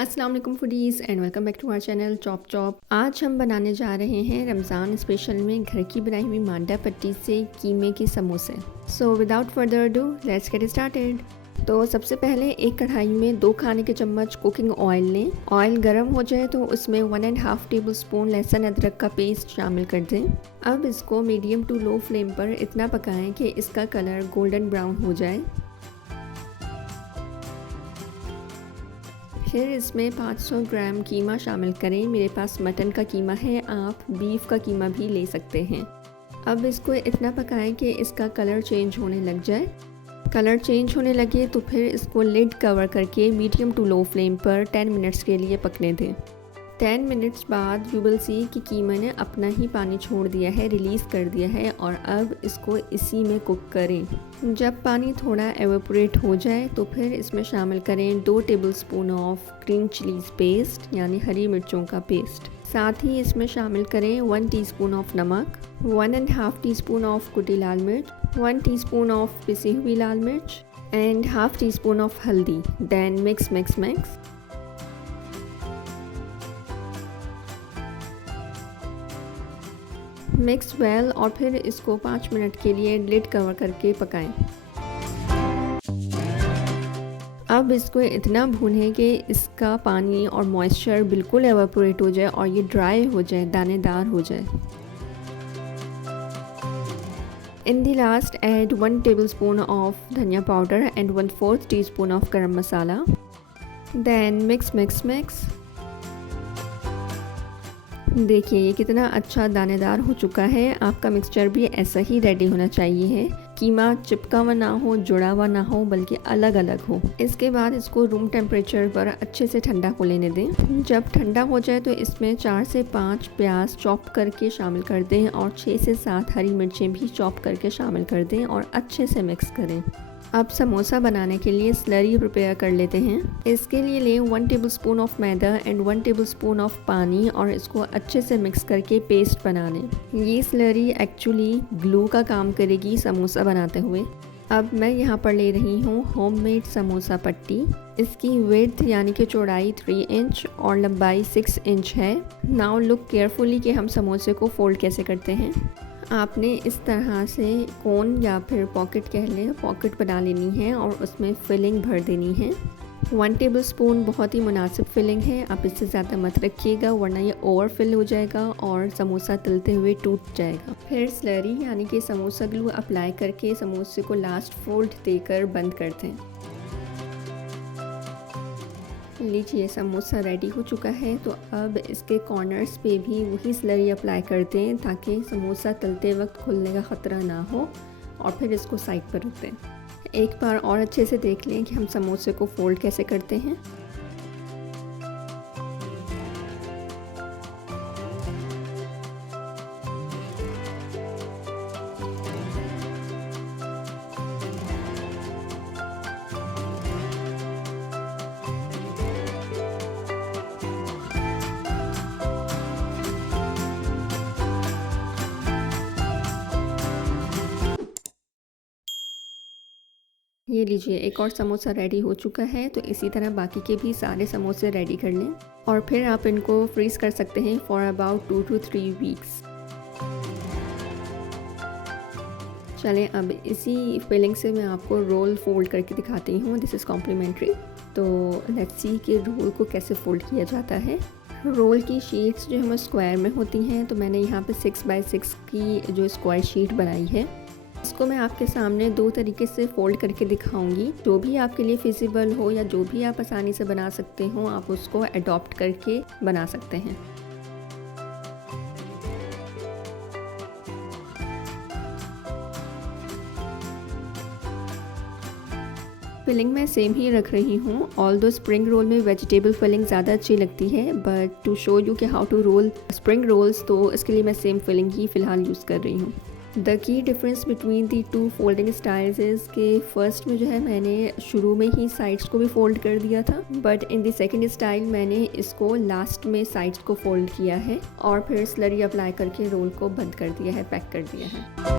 अस्सलाम वालेकुम foodies and welcome back to our channel Chop Chop. आज हम बनाने जा रहे हैं रमज़ान स्पेशल में घर की बनाई हुई मांडा पट्टी से कीमे के समोसे। So without further do let's get started. तो सबसे पहले एक कढ़ाई में 2 खाने के चम्मच कुकिंग ऑयल लें। ऑयल गर्म हो जाए तो उसमें 1.5 टेबल स्पून लहसुन अदरक का पेस्ट शामिल कर दें। अब इसको मीडियम टू लो फ्लेम पर इतना पकाएं कि इसका कलर गोल्डन ब्राउन हो जाए। फिर इसमें 500 ग्राम कीमा शामिल करें। मेरे पास मटन का कीमा है, आप बीफ का कीमा भी ले सकते हैं। अब इसको इतना पकाएं कि इसका कलर चेंज होने लग जाए। कलर चेंज होने लगे तो फिर इसको लिड कवर करके मीडियम टू लो फ्लेम पर 10 मिनट्स के लिए पकने दें। 10 मिनट्स बाद यू विल सी कि कीमा ने अपना ही पानी छोड़ दिया है, रिलीज़ कर दिया है और अब इसको इसी में कुक करें। जब पानी थोड़ा एवेपोरेट हो जाए तो फिर इसमें शामिल करें 2 tablespoon of green chillies paste यानी हरी मिर्चों का पेस्ट। साथ ही इसमें शामिल करें 1 टीस्पून ऑफ नमक, 1.5 टीस्पून ऑफ कुटी लाल मिर्च, 1 टीस्पून ऑफ पिसी हुई लाल मिर्च and half teaspoon of haldi. Then mix. Mix well और फिर इसको 5 मिनट के लिए लिड कवर करके पकाएं। अब इसको इतना भूनें कि इसका पानी और मॉइस्चर बिल्कुल एवापोरेट हो जाए और ये ड्राई हो जाए, दानेदार हो जाए। In the last add 1 tablespoon of dhaniya powder and 1/4 teaspoon of garam masala. Then mix. देखिए ये कितना अच्छा दानेदार हो चुका है। आपका मिक्सचर भी ऐसा ही रेडी होना चाहिए है। कीमा चिपका हुआ ना हो, जुड़ा हुआ ना हो, बल्कि अलग अलग हो। इसके बाद इसको रूम टेम्परेचर पर अच्छे से ठंडा हो लेने दें। जब ठंडा हो जाए तो इसमें 4 से 5 प्याज चॉप करके शामिल कर दें और 6 से 7 हरी मिर्चें भी चॉप करके शामिल कर दें और अच्छे से मिक्स करें। अब समोसा बनाने के लिए स्लरी प्रिपेयर कर लेते हैं। इसके लिए लें 1 tablespoon of maida and 1 tablespoon of पानी और इसको अच्छे से मिक्स करके पेस्ट बना लें। ये स्लरी एक्चुअली ग्लू का काम करेगी समोसा बनाते हुए। अब मैं यहाँ पर ले रही हूँ होममेड समोसा पट्टी। इसकी विड्थ यानी कि चौड़ाई 3 इंच और लंबाई 6 इंच है। नाउ लुक केयरफुली कि हम समोसे को फोल्ड कैसे करते हैं। आपने इस तरह से कोन या फिर पॉकेट कह लें, पॉकेट बना लेनी है और उसमें फिलिंग भर देनी है। 1 टेबलस्पून बहुत ही मुनासिब फिलिंग है, आप इससे ज़्यादा मत रखिएगा वरना ये ओवर फिल हो जाएगा और समोसा तलते हुए टूट जाएगा। फिर स्लरी यानी कि समोसा ग्लू अप्लाई करके समोसे को लास्ट फोल्ड देकर बंद कर दें। लीजिए समोसा रेडी हो चुका है। तो अब इसके कॉर्नर्स पे भी वही स्लरी अप्लाई कर दें ताकि समोसा तलते वक्त खुलने का ख़तरा ना हो और फिर इसको साइड पर रख दें। एक बार और अच्छे से देख लें कि हम समोसे को फोल्ड कैसे करते हैं। ये लीजिए एक और समोसा रेडी हो चुका है। तो इसी तरह बाकी के भी सारे समोसे रेडी कर लें और फिर आप इनको फ्रीज़ कर सकते हैं फॉर अबाउट 2 to 3 वीक्स। चलें अब इसी फिलिंग से मैं आपको रोल फोल्ड करके दिखाती हूँ। This is complimentary. तो लेट्स सी कि रोल को कैसे फोल्ड किया जाता है। रोल की शीट्स जो हमें स्क्वायर में होती हैं, तो मैंने यहाँ पे 6x6 की जो स्क्वायर शीट बनाई है। इसको मैं आपके सामने 2 तरीके से फोल्ड करके दिखाऊंगी। जो भी आपके लिए फिजिबल हो या जो भी आप आसानी से बना सकते हो, आप उसको अडॉप्ट करके बना सकते हैं। फिलिंग मैं सेम ही रख रही हूँ। ऑल्दो स्प्रिंग रोल में वेजिटेबल फिलिंग ज़्यादा अच्छी लगती है, बट टू शो यू कि how to roll spring rolls, तो इसके लिए मैं सेम फिलिंग ही फ़िलहाल यूज़ कर रही हूँ। The key difference between the 2 folding styles is के फर्स्ट में जो है मैंने शुरू में ही साइड्स को भी फोल्ड कर दिया था, but in the second style मैंने इसको लास्ट में साइड्स को फोल्ड किया है और फिर स्लरी अप्लाई करके रोल को बंद कर दिया है, पैक कर दिया है।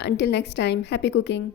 Until next time, happy cooking!